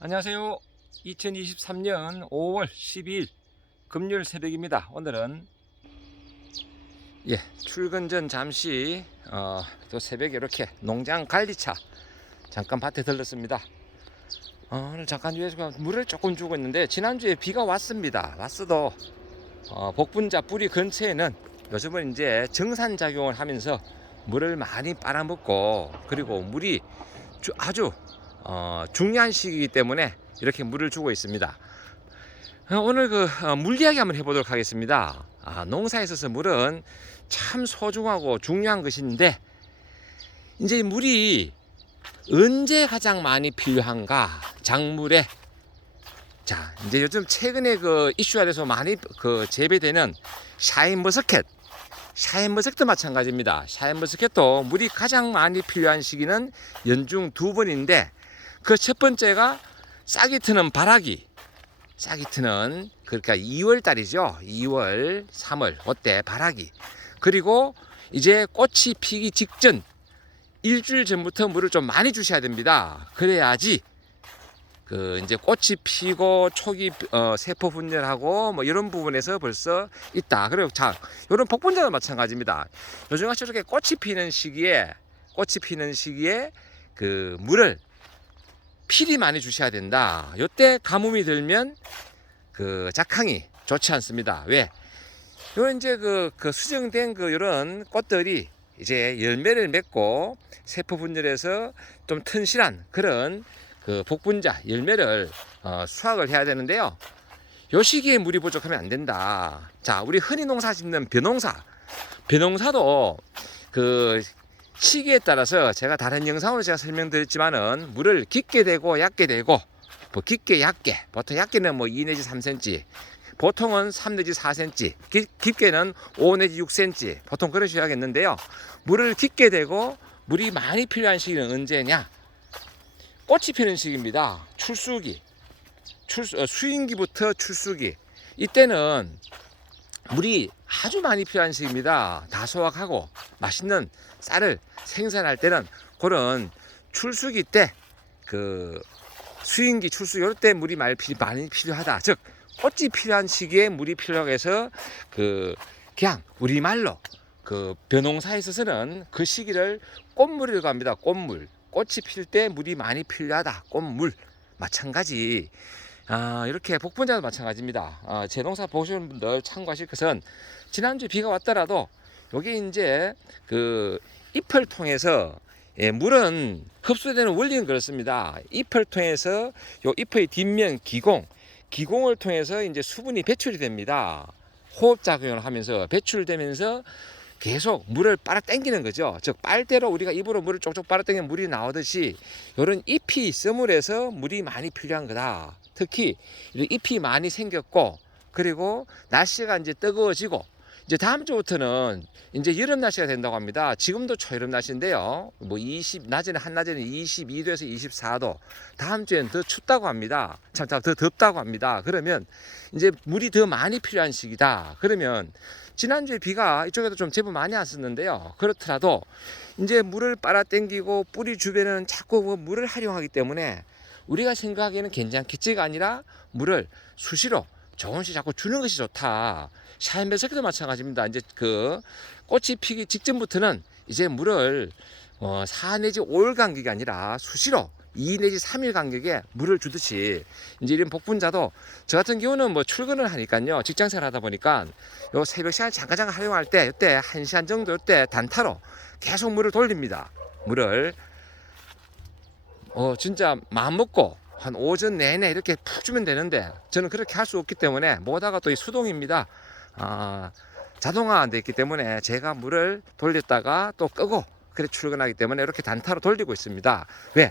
안녕하세요. 2023년 5월 12일 금요일 새벽입니다. 오늘은 출근 전 잠시 또 새벽에 이렇게 농장 관리차 잠깐 밭에 들렀습니다. 오늘 잠깐 위에서 물을 조금 주고 있는데 지난주에 비가 왔습니다. 왔어도 복분자 뿌리 근처에는 요즘은 이제 정산작용을 하면서 물을 많이 빨아먹고, 그리고 물이 아주 중요한 시기이기 때문에 이렇게 물을 주고 있습니다. 오늘 물 이야기 한번 해보도록 하겠습니다. 농사에 있어서 물은 참 소중하고 중요한 것인데, 이제 물이 언제 가장 많이 필요한가? 작물에. 자, 이제 요즘 최근에 이슈가 돼서 많이 재배되는 샤인머스켓도 마찬가지입니다. 샤인머스켓도 물이 가장 많이 필요한 시기는 연중 2번인데, 그 첫 번째가 싹이 트는 발화기. 싹이 트는, 그러니까 2월 달이죠. 2월, 3월, 그때 발화기. 그리고 이제 꽃이 피기 직전 일주일 전부터 물을 좀 많이 주셔야 됩니다. 그래야지 이제 꽃이 피고 초기 세포 분열하고 뭐 이런 부분에서 벌써 있다. 그리고 자, 이런 복분자도 마찬가지입니다. 요즘같이 이렇게 꽃이 피는 시기에 물을 필히 많이 주셔야 된다. 이때 가뭄이 들면 작황이 좋지 않습니다. 왜? 요 이제 수정된 이런 꽃들이 이제 열매를 맺고 세포 분열해서 좀 튼실한 그런 복분자 열매를 수확을 해야 되는데요. 요 시기에 물이 부족하면 안 된다. 자, 우리 흔히 농사 짓는 벼농사도 시기에 따라서 제가 다른 영상으로 설명드렸지만은 물을 깊게 대고 얕게 대고, 뭐 깊게 얕게, 보통 얕게는 뭐 2 내지 3cm, 보통은 3 내지 4cm, 깊게는 5 내지 6cm, 보통 그러셔야겠는데요. 물을 깊게 대고 물이 많이 필요한 시기는 언제냐? 꽃이 피는 시기입니다. 수인기부터 출수기. 이때는 물이 아주 많이 필요한 시기입니다. 다 소확하고 맛있는 쌀을 생산할 때는 그런 출수기 때, 수인기 출수, 이럴 때 물이 많이 필요하다. 즉, 꽃이 필요한 시기에 물이 필요해서 그냥 우리말로 벼농사에 있어서는 그 시기를 꽃물이라고 합니다. 꽃이 필 때 물이 많이 필요하다. 꽃물. 마찬가지. 이렇게 복분자도 마찬가지입니다. 제 농사 보시는 분들 참고하실 것은, 지난주 비가 왔더라도 여기 이제 잎을 통해서, 물은 흡수되는 원리는 그렇습니다. 잎을 통해서 요 잎의 뒷면 기공을 통해서 이제 수분이 배출이 됩니다. 호흡작용을 하면서 배출되면서 계속 물을 빨아당기는 거죠. 즉, 빨대로 우리가 입으로 물을 쪽쪽 빨아당기면 물이 나오듯이 이런 잎이 있음으로해서 물이 많이 필요한 거다. 특히 잎이 많이 생겼고, 그리고 날씨가 이제 뜨거워지고, 이제 다음 주부터는 이제 여름 날씨가 된다고 합니다. 지금도 초여름 날씨인데요. 뭐 한낮에는 22도에서 24도. 다음 주에는 더 춥다고 합니다. 더 덥다고 합니다. 그러면 이제 물이 더 많이 필요한 시기다. 그러면 지난주에 비가 이쪽에도 좀 제법 많이 왔었는데요. 그렇더라도 이제 물을 빨아당기고 뿌리 주변에는 자꾸 물을 활용하기 때문에 우리가 생각하기에는 괜찮겠지가 아니라 물을 수시로 조금씩 자꾸 주는 것이 좋다. 샤인머스켓도 마찬가지입니다. 이제 꽃이 피기 직전부터는 이제 물을 4 내지 5일 간격이 아니라 수시로 2 내지 3일 간격에 물을 주듯이, 이제 이런 복분자도 저 같은 경우는 뭐 출근을 하니까요, 직장생활 하다 보니까 요 새벽 시간 잠깐 활용할 때, 이때 1시간 정도 때 단타로 계속 물을 돌립니다. 물을 진짜 마음 먹고 한 오전 내내 이렇게 푹 주면 되는데, 저는 그렇게 할 수 없기 때문에, 뭐다가 또 이 수동입니다. 자동화 안 돼 있기 때문에 제가 물을 돌렸다가 또 끄고 그래 출근하기 때문에 이렇게 단타로 돌리고 있습니다. 왜?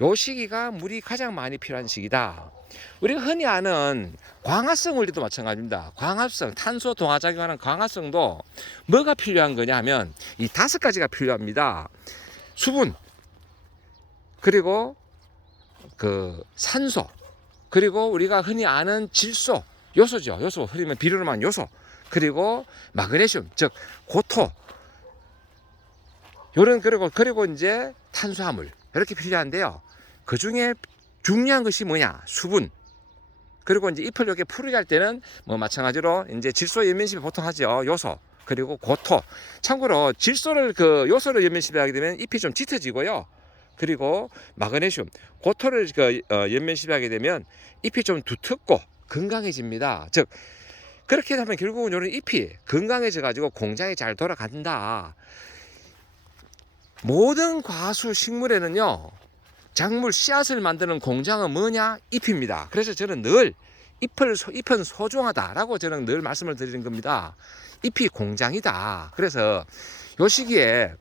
요 시기가 물이 가장 많이 필요한 시기다. 우리가 흔히 아는 광합성 원리도 마찬가지입니다. 광합성, 탄소 동화작용하는 광합성도 뭐가 필요한 거냐 하면 이 5가지가 필요합니다. 수분, 그리고 산소, 그리고 우리가 흔히 아는 질소, 요소죠. 요소, 흐리면 비료로만 요소, 그리고 마그네슘, 즉 고토, 요런, 그리고 이제 탄수화물, 이렇게 필요한데요. 그 중에 중요한 것이 뭐냐? 수분. 그리고 이제 잎을 이렇게 푸르게 할 때는 뭐 마찬가지로 이제 질소 연면시비 보통 하죠. 요소. 그리고 고토. 참고로 질소를 그 요소를 연면시비하게 되면 잎이 좀 짙어지고요. 그리고 마그네슘, 고토를 연면시비하게 되면 잎이 좀 두텁고 건강해집니다. 즉 그렇게 하면 결국은 이런 잎이 건강해져 가지고 공장에 잘 돌아간다. 모든 과수 식물에는요, 작물 씨앗을 만드는 공장은 뭐냐? 잎입니다. 그래서 저는 늘 잎은 소중하다라고 저는 늘 말씀을 드리는 겁니다. 잎이 공장이다. 그래서 요 시기에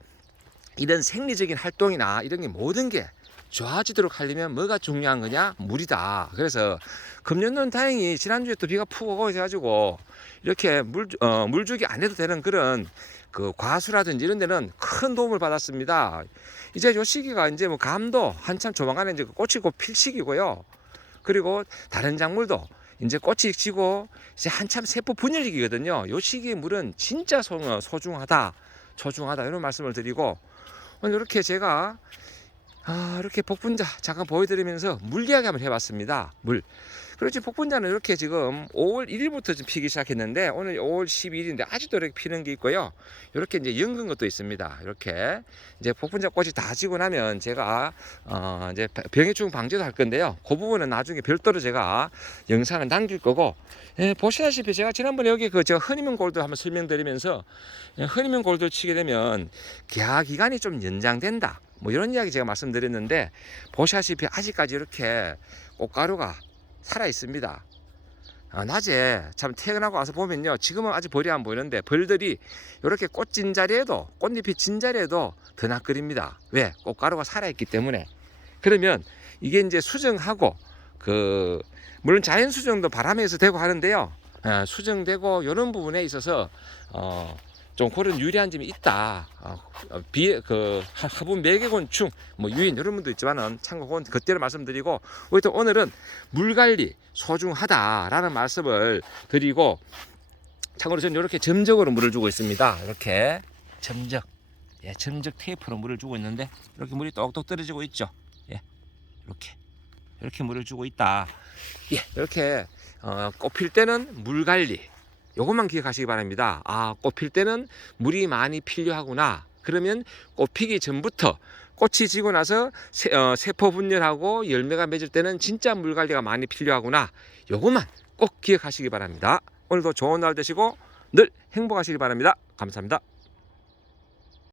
이런 생리적인 활동이나 이런 게 모든 게 좋아지도록 하려면 뭐가 중요한 거냐? 물이다. 그래서 금년도는 다행히 지난주에 또 비가 푹 오고 해가지고 이렇게 물주기 안 해도 되는 그런 그 과수라든지 이런 데는 큰 도움을 받았습니다. 이제 요 시기가 이제 뭐 감도 한참 조만간에 이제 꽃이 곧 필 시기고요. 그리고 다른 작물도 이제 꽃이 지고 이제 한참 세포 분열기거든요. 요 시기의 물은 진짜 소중하다, 소중하다 이런 말씀을 드리고 오늘 이렇게 제가 이렇게 복분자 잠깐 보여드리면서 물 이야기 한번 해봤습니다. 물. 그렇지 복분자는 이렇게 지금 5월 1일부터 좀 피기 시작했는데 오늘 5월 12일인데 아직도 이렇게 피는 게 있고요. 이렇게 이제 연근 것도 있습니다. 이렇게 이제 복분자 꽃이 다 지고 나면 제가 이제 병해충 방제도 할 건데요. 그 부분은 나중에 별도로 제가 영상을 남길 거고 보시다시피 제가 지난번에 여기 저 허니문 골드 한번 설명드리면서 허니문 골드 치게 되면 개화 기간이 좀 연장된다. 뭐 이런 이야기 제가 말씀드렸는데 보시다시피 아직까지 이렇게 꽃가루가 살아 있습니다. 낮에 참 퇴근하고 와서 보면요, 지금은 아직 벌이 안 보이는데 벌들이 이렇게 꽃 진 자리에도, 꽃잎이 진 자리에도 드나끓입니다. 왜? 꽃가루가 살아 있기 때문에. 그러면 이게 이제 수정하고 물론 자연 수정도 바람에서 되고 하는데요, 수정되고 이런 부분에 있어서 좀 그런 유리한 점이 있다. 화분 매개곤충 유인 이런 분도 있지만은 참고 그건 그때로 말씀드리고 오늘은 물 관리 소중하다라는 말씀을 드리고 참고로 저는 이렇게 점적으로 물을 주고 있습니다. 이렇게 점적 테이프로 물을 주고 있는데 이렇게 물이 똑똑 떨어지고 있죠. 이렇게 물을 주고 있다. 이렇게 꽃 필 때는 물 관리. 요것만 기억하시기 바랍니다. 꽃 필 때는 물이 많이 필요하구나. 그러면 꽃 피기 전부터 꽃이 지고 나서 세포 분열하고 열매가 맺을 때는 진짜 물 관리가 많이 필요하구나. 요것만 꼭 기억하시기 바랍니다. 오늘도 좋은 날 되시고 늘 행복하시기 바랍니다. 감사합니다.